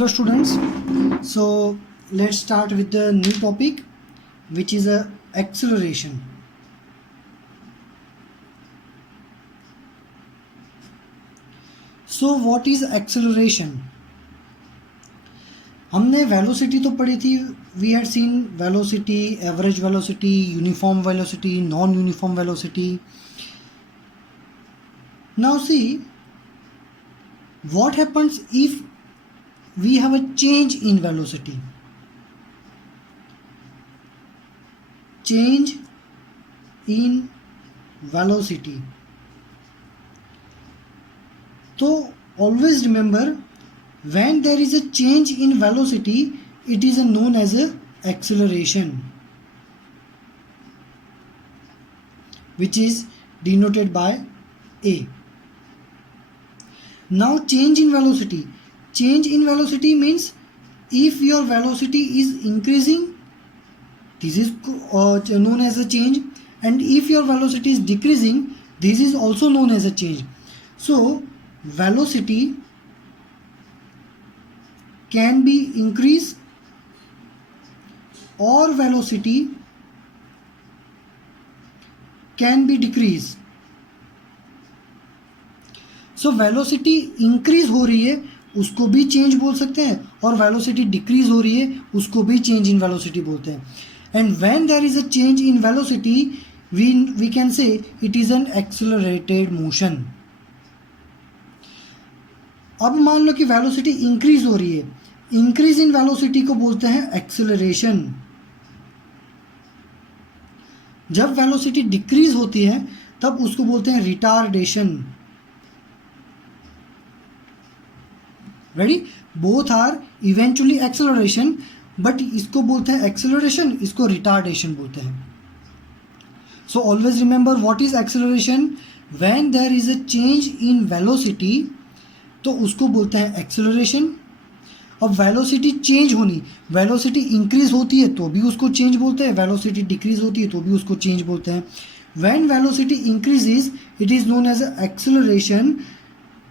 Hello students, so let's start with the new topic which is acceleration. So what is acceleration? हमने velocity तो पढ़ी थी. We had seen velocity, average velocity, uniform velocity, non uniform velocity. Now see what happens if we have a change in velocity. Change in velocity. So always remember, when there is a change in velocity, it is known as a acceleration, which is denoted by A. Now change in velocity. Change in velocity means if your velocity is increasing, this is known as a change, and if your velocity is decreasing, this is also known as a change. So velocity can be increase or velocity can be decrease. So velocity increase हो रही है उसको भी change बोल सकते हैं, और velocity decrease हो रही है उसको भी चेंज इन वेलोसिटी बोलते हैं. And when there is a change in velocity we can say it is an accelerated motion. अब मान लो कि वेलोसिटी इंक्रीज हो रही है, इंक्रीज इन वेलोसिटी को बोलते हैं एक्सेलरेशन. जब वेलोसिटी डिक्रीज होती है तब उसको बोलते हैं retardation. Ready, both are eventually acceleration, but इसको बोलते हैं एक्सेलरेशन, इसको रिटार्डेशन बोलते हैं. So always remember what is acceleration. When there is a change in velocity तो उसको बोलते हैं एक्सेलरेशन. अब वेलोसिटी चेंज होनी, वेलोसिटी इंक्रीज होती है तो भी उसको चेंज बोलते हैं, वेलोसिटी डिक्रीज होती है तो भी उसको चेंज बोलते हैं. When velocity increases it is known as acceleration,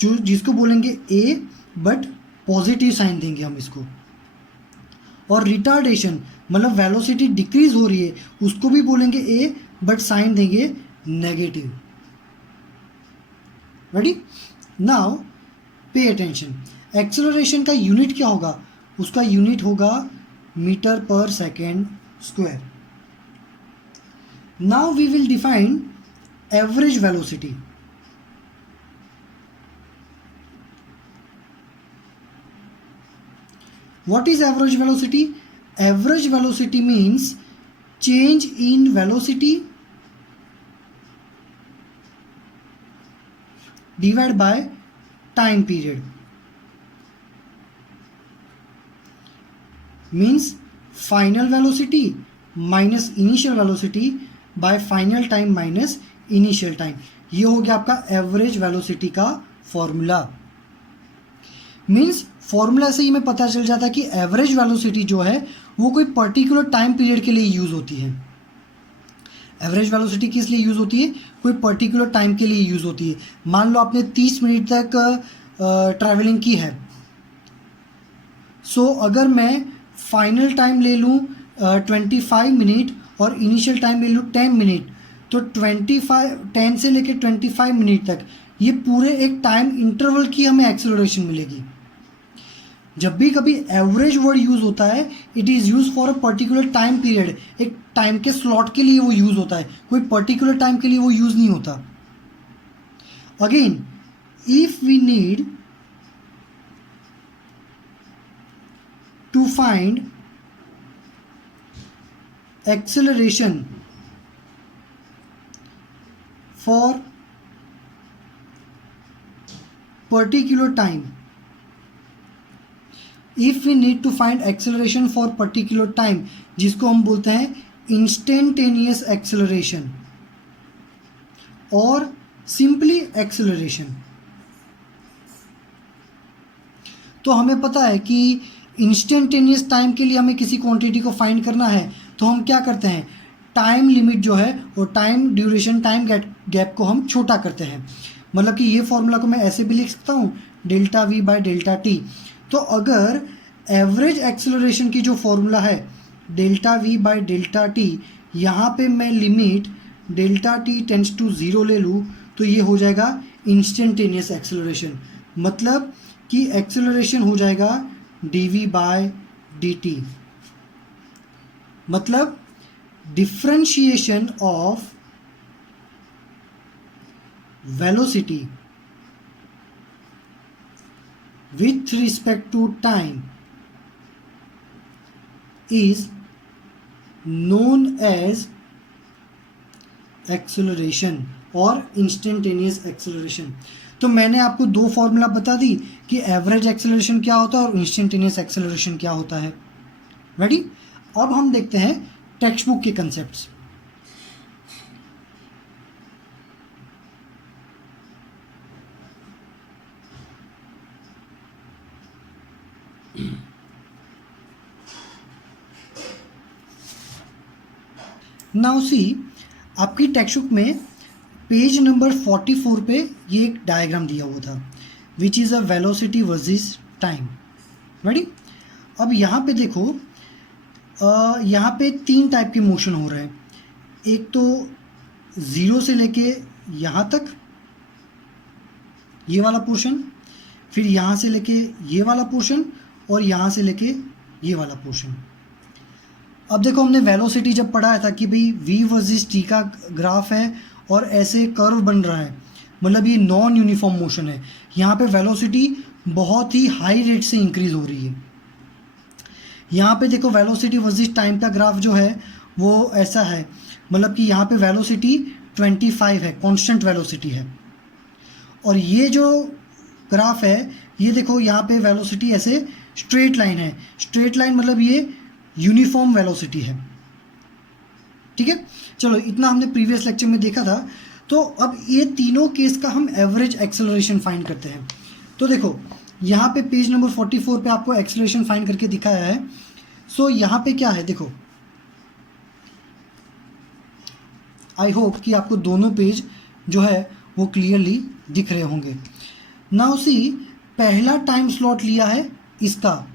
जो जिसको बोलेंगे ए, बट पॉजिटिव साइन देंगे हम इसको. और रिटार्डेशन मतलब वेलोसिटी डिक्रीज हो रही है उसको भी बोलेंगे ए, बट साइन देंगे negative. Ready, now pay attention. Acceleration का यूनिट क्या होगा? उसका यूनिट होगा मीटर पर second square. Now we will define average velocity. What is average velocity? Average velocity means change in velocity divided by time period. Means final velocity minus initial velocity by final time minus initial time. ये हो गया आपका average velocity का formula. Means formula से ही हमें पता चल जाता है कि एवरेज वेलोसिटी जो है वो कोई पर्टिकुलर टाइम पीरियड के लिए यूज़ होती है. एवरेज वेलोसिटी किस लिए यूज़ होती है? कोई पर्टिकुलर टाइम के लिए यूज़ होती है. मान लो आपने 30 मिनट तक ट्रैवलिंग की है. सो अगर मैं फाइनल टाइम ले लूँ 25 मिनट और इनिशियल टाइम ले लूँ 10 मिनट, तो 10 से लेकर 25 मिनट तक ये पूरे एक टाइम इंटरवल की हमें एक्सेलरेशन मिलेगी. जब भी कभी एवरेज वर्ड यूज़ होता है it is use for a particular time period. एक टाइम के स्लॉट के लिए वो यूज़ होता है, कोई पर्टिकुलर टाइम के लिए वो यूज़ नहीं होता. Again, if we need to find acceleration for particular time, if we need to find acceleration for particular time, जिसको हम बोलते हैं instantaneous acceleration और simply acceleration. तो हमें पता है कि इंस्टेंटेनियस टाइम के लिए हमें किसी क्वांटिटी को फाइंड करना है तो हम क्या करते हैं, टाइम लिमिट जो है और टाइम ड्यूरेशन, टाइम गैप को हम छोटा करते हैं. मतलब कि ये फॉर्मूला को मैं ऐसे भी लिख सकता हूँ delta V by delta T. तो अगर एवरेज एक्सेलरेशन की जो फॉर्मूला है delta V by delta T, यहाँ पे मैं limit delta T tends to 0 ले लूँ तो ये हो जाएगा इंस्टेंटेनियस एक्सेलरेशन, मतलब कि एक्सेलरेशन हो जाएगा dv बाय dt, मतलब differentiation of velocity with respect to time is known as acceleration और instantaneous acceleration। तो मैंने आपको दो फॉर्मूला बता दी कि एवरेज एक्सेलरेशन क्या होता है और इंस्टेंटेनियस एक्सेलरेशन क्या होता है। रेडी? अब हम देखते हैं टेक्स्ट बुक के कंसेप्ट्स। नाउ सी, आपकी टेक्स्ट बुक में पेज नंबर 44 पे ये एक डायग्राम दिया हुआ था which is a velocity versus time. Ready? अब यहाँ पे देखो, यहाँ पे 3 टाइप के मोशन हो रहे हैं। एक तो 0 से लेके यहाँ तक ये वाला पोर्शन, फिर यहाँ से लेके ये वाला पोर्शन और यहाँ से लेके ये वाला पोर्शन। अब देखो, हमने वेलोसिटी जब पढ़ाया था कि भाई v वर्सेस t का ग्राफ है और ऐसे कर्व बन रहा है, मतलब ये नॉन यूनिफॉर्म मोशन है। यहाँ पे वेलोसिटी बहुत ही हाई रेट से इंक्रीज हो रही है। यहाँ पे देखो वेलोसिटी वर्सेस टाइम का ग्राफ जो है वो ऐसा है, मतलब कि यहाँ पे वेलोसिटी 25 है, कांस्टेंट वेलोसिटी है। और ये जो ग्राफ है ये देखो, यहाँ पे वेलोसिटी ऐसे स्ट्रेट लाइन है। स्ट्रेट लाइन मतलब ये यूनिफॉर्म वेलोसिटी है। ठीक है, चलो इतना हमने प्रीवियस लेक्चर में देखा था। तो अब ये तीनों केस का हम एवरेज एक्सेलरेशन फाइंड करते हैं। तो देखो, यहाँ पे पेज नंबर 44 पे आपको एक्सेलरेशन फाइंड करके दिखाया है। सो यहाँ पे क्या है, देखो, आई होप कि आपको दोनों पेज जो है वो क्लियरली दिख रहे होंगे। नाउ सी, पहला टाइम स्लॉट लिया है इसका,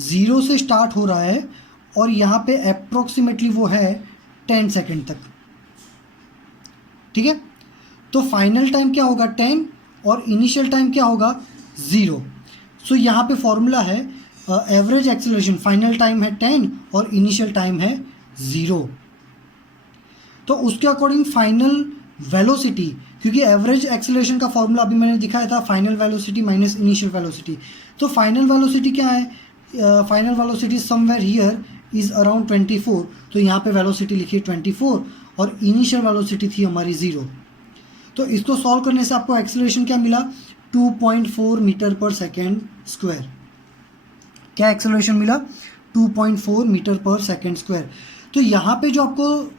0 से स्टार्ट हो रहा है और यहाँ पे अप्रोक्सीमेटली वो है 10 सेकेंड तक। ठीक है, तो फाइनल टाइम क्या होगा 10 और इनिशियल टाइम क्या होगा 0। सो यहाँ पे फॉर्मूला है एवरेज एक्सेलरेशन, फाइनल टाइम है 10 और इनिशियल टाइम है 0। तो उसके अकॉर्डिंग फाइनल वेलोसिटी, क्योंकि एवरेज एक्सेलरेशन का फॉर्मूला अभी मैंने दिखाया था final velocity minus initial velocity. तो फाइनल वेलोसिटी क्या है, final velocity somewhere here is around 24। तो यहाँ पे वेलोसिटी लिखिए 24 और इनिशियल वेलोसिटी थी हमारी 0। तो इसको सॉल्व करने से आपको एक्सेलरेशन क्या मिला, 2.4 मीटर पर सेकेंड स्क्वायर। क्या एक्सेलरेशन मिला, 2.4 मीटर पर सेकेंड स्क्वायर। तो यहाँ पे जो आपको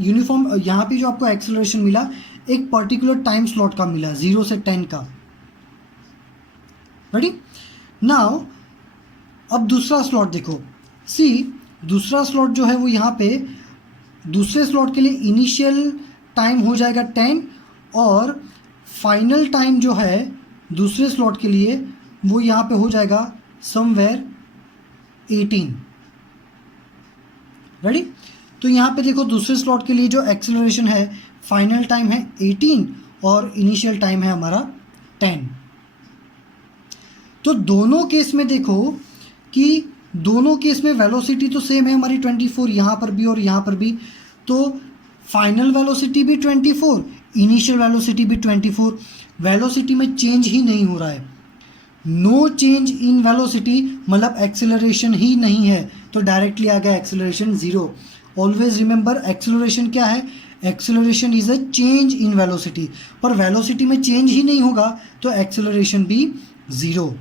यूनिफॉर्म, यहाँ पे जो आपको एक्सेलरेशन मिला एक पर्टिकुलर टाइम स्लॉट का मिला, 0 से 10 का। रेडी? नाउ अब दूसरा स्लॉट देखो, सी दूसरा स्लॉट जो है वो यहाँ पे दूसरे स्लॉट के लिए इनिशियल टाइम हो जाएगा 10 और फाइनल टाइम जो है दूसरे स्लॉट के लिए वो यहाँ पे हो जाएगा समवेयर 18। रेडी? तो यहाँ पे देखो, दूसरे स्लॉट के लिए जो एक्सेलरेशन है फाइनल टाइम है 18 और इनिशियल टाइम है हमारा 10। तो दोनों केस में देखो कि दोनों केस में वेलोसिटी तो सेम है हमारी 24, यहाँ पर भी और यहाँ पर भी। तो फाइनल वेलोसिटी भी 24, इनिशियल वेलोसिटी भी 24। वेलोसिटी में चेंज ही नहीं हो रहा है, नो चेंज इन वेलोसिटी, मतलब एक्सेलरेशन ही नहीं है। तो डायरेक्टली आ गया एक्सेलरेशन 0। ऑलवेज रिमेंबर, एक्सेलरेशन क्या है, acceleration is a change in velocity. पर वेलोसिटी में चेंज ही नहीं होगा तो एक्सेलरेशन भी 0।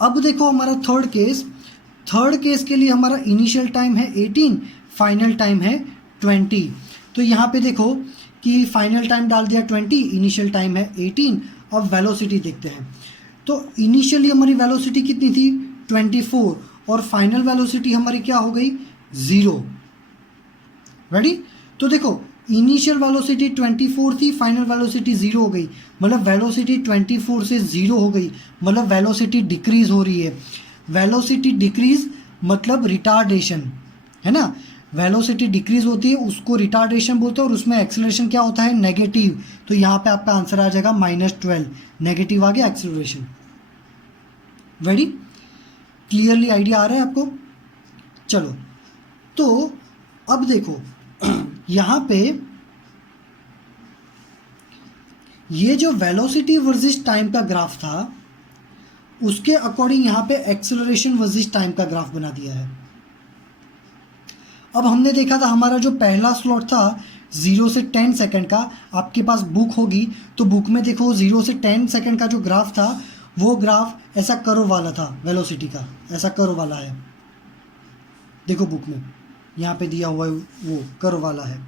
अब देखो हमारा थर्ड केस के लिए हमारा इनिशियल टाइम है 18, फाइनल टाइम है 20। तो यहाँ पे देखो कि फाइनल टाइम डाल दिया 20, इनिशियल टाइम है 18। अब वेलोसिटी देखते हैं। तो इनिशियली हमारी वेलोसिटी कितनी थी 24 और फाइनल वेलोसिटी हमारी क्या हो गई 0। रेडी? तो देखो इनिशियल वेलोसिटी 24 थी, फाइनल वेलोसिटी 0 हो गई, मतलब वेलोसिटी 24 से 0 हो गई, मतलब वेलोसिटी डिक्रीज हो रही है। वेलोसिटी डिक्रीज मतलब रिटार्डेशन, है ना। वेलोसिटी डिक्रीज होती है उसको रिटार्डेशन बोलते हैं, और उसमें एक्सेलरेशन क्या होता है, नेगेटिव। तो यहाँ पे आपका आंसर आ जाएगा -12, नेगेटिव आ गया एक्सेलरेशन। वेरी क्लियरली आइडिया आ रहा है आपको। चलो, तो अब देखो यहाँ पे ये जो वेलोसिटी वर्सेस टाइम का ग्राफ था, उसके अकॉर्डिंग यहाँ पे एक्सेलरेशन वर्सेस टाइम का ग्राफ बना दिया है। अब हमने देखा था हमारा जो पहला स्लॉट था 0 से 10 सेकंड का, आपके पास बुक होगी तो बुक में देखो 0 से 10 सेकंड का जो ग्राफ था, वो ग्राफ ऐसा कर्व वाला था, वेलोसिटी का ऐसा कर्व वाला है। देखो बुक में यहाँ पे दिया हुआ है, वो कर्व वाला है।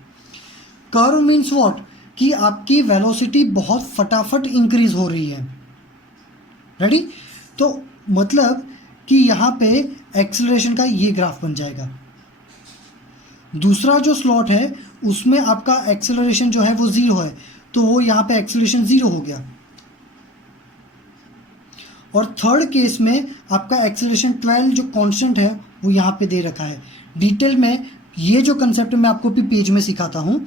कर्व मीन्स व्हाट, कि आपकी वेलोसिटी बहुत फटाफट इंक्रीज हो रही है। रेडी, तो मतलब कि यहाँ पे एक्सेलरेशन का ये ग्राफ बन जाएगा। दूसरा जो स्लॉट है उसमें आपका एक्सेलरेशन जो है वो 0 है, तो वो यहाँ पे एक्सेलरेशन 0 हो गया। और थर्ड केस में आपका एक्सेलरेशन 12 जो कांस्टेंट है वो यहाँ पे दे रखा है। डिटेल में ये जो कंसेप्ट मैं आपको भी पेज में सिखाता हूँ,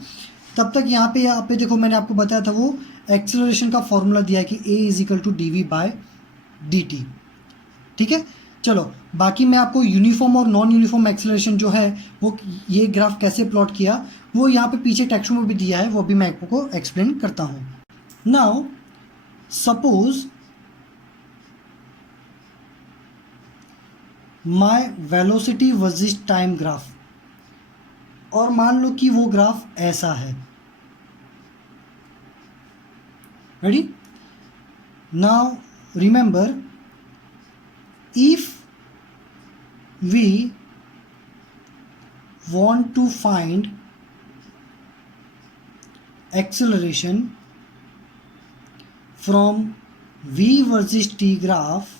तब तक यहाँ पे देखो मैंने आपको बताया था वो एक्सेलरेशन का फॉर्मूला दिया है कि a=dv/dt। ठीक है, चलो बाकी मैं आपको यूनिफॉर्म और नॉन यूनिफॉर्म एक्सेलरेशन जो है वो ये ग्राफ कैसे प्लॉट किया वो यहाँ पे पीछे टेक्स्ट में भी दिया है, वो भी मैं आपको एक्सप्लेन करता हूँ। Now suppose my velocity versus time graph, और मान लो कि वो ग्राफ ऐसा है। Ready, now remember, if we want to find acceleration from v versus t graph,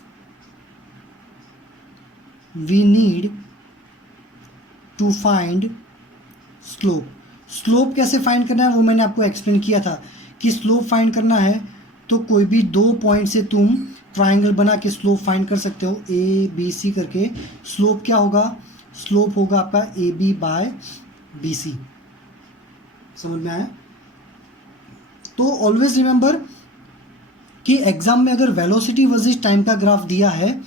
we need to find slope. Slope कैसे फाइंड करना है वो मैंने आपको एक्सप्लेन किया था कि स्लोप फाइंड करना है तो कोई भी 2 पॉइंट से तुम ट्राइंगल बना के स्लोप फाइंड कर सकते हो, ए बी सी करके। स्लोप क्या होगा, स्लोप होगा आपका AB/BC। समझ में आया। तो ऑलवेज रिमेंबर कि एग्जाम में अगर वेलोसिटी वर्सेस टाइम का ग्राफ दिया है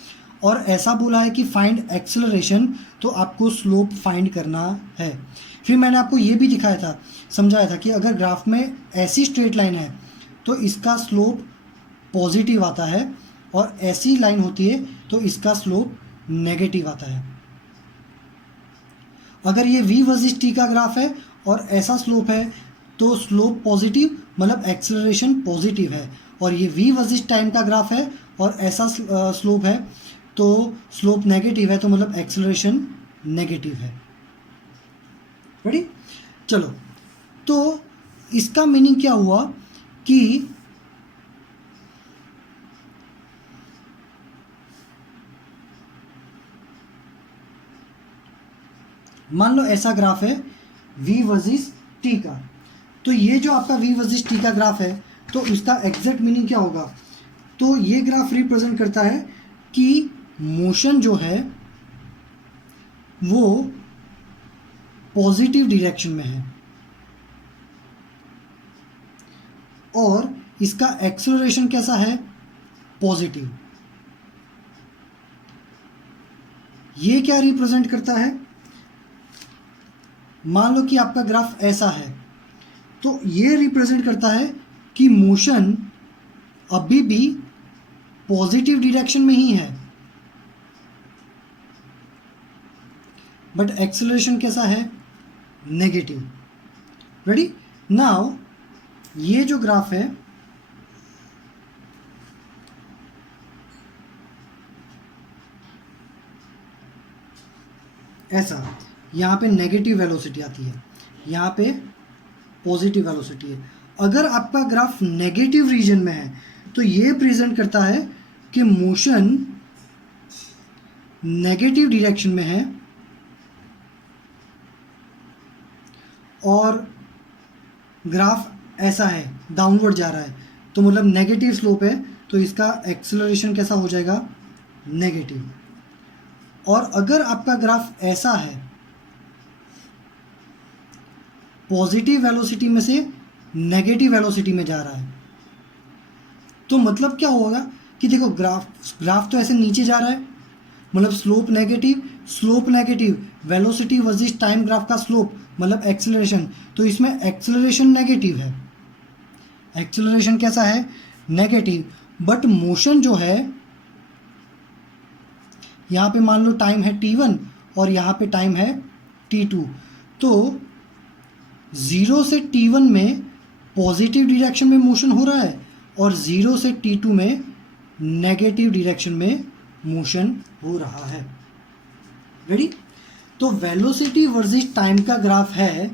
और ऐसा बोला है कि फाइंड एक्सेलरेशन, तो आपको स्लोप फाइंड करना है। फिर मैंने आपको ये भी दिखाया था, समझाया था कि अगर ग्राफ में ऐसी स्ट्रेट लाइन है तो इसका स्लोप पॉजिटिव आता है, और ऐसी लाइन होती है तो इसका स्लोप नेगेटिव आता है। अगर ये v वर्सेस t का ग्राफ है और ऐसा स्लोप है तो स्लोप पॉजिटिव मतलब एक्सेलरेशन पॉजिटिव है, और ये v वर्सेस टाइम का ग्राफ है और ऐसा स्लोप है तो स्लोप नेगेटिव है, तो मतलब एक्सेलरेशन नेगेटिव है। रेडी, चलो, तो इसका मीनिंग क्या हुआ कि मान लो ऐसा ग्राफ है v वर्सेस t का, तो ये जो आपका v वर्सेस t का ग्राफ है तो इसका एग्जैक्ट मीनिंग क्या होगा, तो ये ग्राफ रिप्रेजेंट करता है कि मोशन जो है वो पॉजिटिव डायरेक्शन में है और इसका एक्सेलरेशन कैसा है, पॉजिटिव। ये क्या रिप्रेजेंट करता है, मान लो कि आपका ग्राफ ऐसा है तो ये रिप्रेजेंट करता है कि मोशन अभी भी पॉजिटिव डायरेक्शन में ही है, बट एक्सेलरेशन कैसा है, नेगेटिव। रेडी, नाउ ये जो ग्राफ है ऐसा, यहाँ पे नेगेटिव वेलोसिटी आती है, यहाँ पे पॉजिटिव वेलोसिटी है। अगर आपका ग्राफ नेगेटिव रीजन में है तो ये प्रेजेंट करता है कि मोशन नेगेटिव डायरेक्शन में है और ग्राफ ऐसा है, डाउनवर्ड जा रहा है, तो मतलब नेगेटिव स्लोप है, तो इसका एक्सेलरेशन कैसा हो जाएगा, नेगेटिव। और अगर आपका ग्राफ ऐसा है, पॉजिटिव वेलोसिटी में से नेगेटिव वेलोसिटी में जा रहा है, तो मतलब क्या होगा कि देखो ग्राफ तो ऐसे नीचे जा रहा है, मतलब slope negative, velocity versus time graph का स्लोप मतलब एक्सेलरेशन, तो इसमें एक्सेलरेशन नेगेटिव है, एक्सेलरेशन कैसा है, नेगेटिव। बट मोशन जो है, यहाँ पे मान लो टाइम है t1 और यहाँ पे टाइम है t2, तो 0 से t1 में पॉजिटिव डायरेक्शन में मोशन हो रहा है और 0 से t2 में नेगेटिव डायरेक्शन में मोशन हो रहा है। रेडी? तो वेलोसिटी वर्सेस टाइम का ग्राफ है,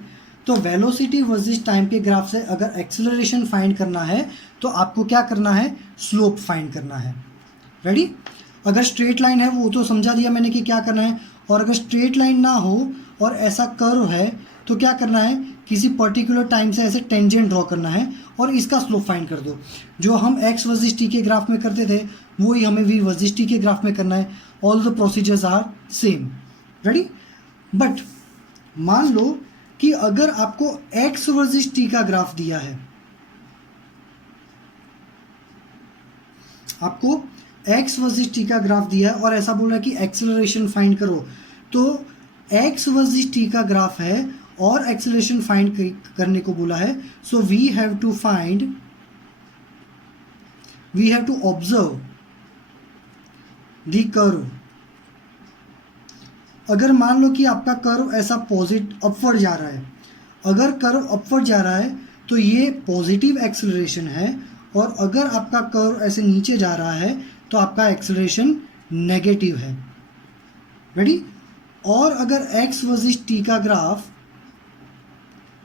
तो वेलोसिटी वर्सेस टाइम के ग्राफ से अगर एक्सेलरेशन फाइंड करना है तो आपको क्या करना है, स्लोप फाइंड करना है। रेडी? अगर स्ट्रेट लाइन है वो तो समझा दिया मैंने कि क्या करना है, और अगर स्ट्रेट लाइन ना हो और ऐसा कर्व है तो क्या करना है, किसी पर्टिकुलर टाइम से ऐसे टेंजेंट ड्रॉ करना है और इसका स्लोप फाइंड कर दो। जो हम एक्स वर्सेस टी के ग्राफ में करते थे वो ही हमें वी वर्सेस टी के ग्राफ में करना है। All the procedures are same. Ready? But मान लो कि अगर आपको एक्स वर्सेस टी का ग्राफ दिया है, आपको एक्स वर्सेस टी का ग्राफ दिया है और ऐसा बोल रहा है कि एक्सेलरेशन फाइंड करो, तो एक्स वर्सेस टी का ग्राफ है और एक्सेलरेशन फाइंड करने को बोला है, so we have to observe the curve. अगर मान लो कि आपका कर्व ऐसा अपवर्ड जा रहा है, अगर कर्व अपवर्ड जा रहा है तो ये पॉजिटिव एक्सेलरेशन है, और अगर आपका कर्व ऐसे नीचे जा रहा है तो आपका एक्सेलरेशन नेगेटिव है। रेडी? और अगर x वर्सेस t का ग्राफ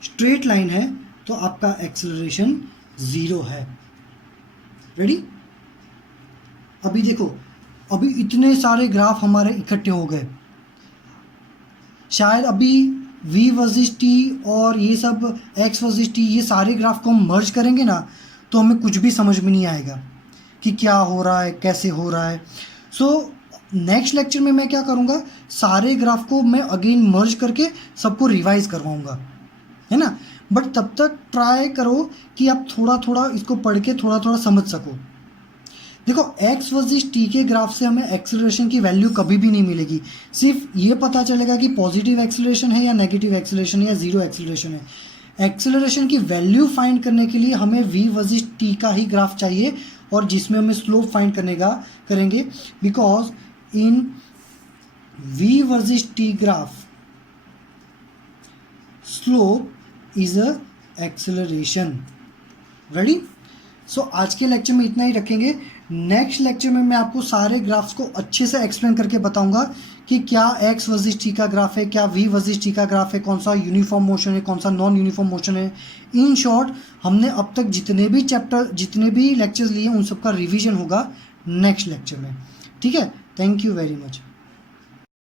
स्ट्रेट लाइन है तो आपका एक्सेलरेशन 0 है। रेडी? अभी देखो, अभी इतने सारे ग्राफ हमारे इकट्ठे हो गए, शायद अभी v वर्सेस t और ये सब x वर्सेस t, ये सारे ग्राफ को हम मर्ज करेंगे ना तो हमें कुछ भी समझ में नहीं आएगा कि क्या हो रहा है, कैसे हो रहा है। सो नेक्स्ट लेक्चर में मैं क्या करूँगा, सारे ग्राफ को मैं अगेन मर्ज करके सबको रिवाइज करवाऊँगा, है ना। बट तब तक ट्राई करो कि आप थोड़ा थोड़ा इसको पढ़ के थोड़ा थोड़ा समझ सको। देखो, x वर्सेस t के ग्राफ से हमें एक्सेलरेशन की वैल्यू कभी भी नहीं मिलेगी, सिर्फ ये पता चलेगा कि पॉजिटिव एक्सेलरेशन है या नेगेटिव एक्सेलरेशन है या जीरो एक्सेलरेशन है। एक्सेलरेशन की वैल्यू फाइंड करने के लिए हमें v वर्सेस t का ही ग्राफ चाहिए, और जिसमें हमें स्लोप फाइंड करेंगे, because in v versus t graph slope is a acceleration. Ready? So आज के लेक्चर में इतना ही रखेंगे। नेक्स्ट लेक्चर में मैं आपको सारे ग्राफ्स को अच्छे से एक्सप्लेन करके बताऊंगा कि क्या x वर्सेस t का ग्राफ है, क्या v वर्सेस t का ग्राफ है, कौन सा यूनिफॉर्म मोशन है, कौन सा नॉन यूनिफॉर्म मोशन है। इन शॉर्ट, हमने अब तक जितने भी लेक्चर्स लिए उन सब का रिवीजन होगा नेक्स्ट लेक्चर में। ठीक है? Thank you very much.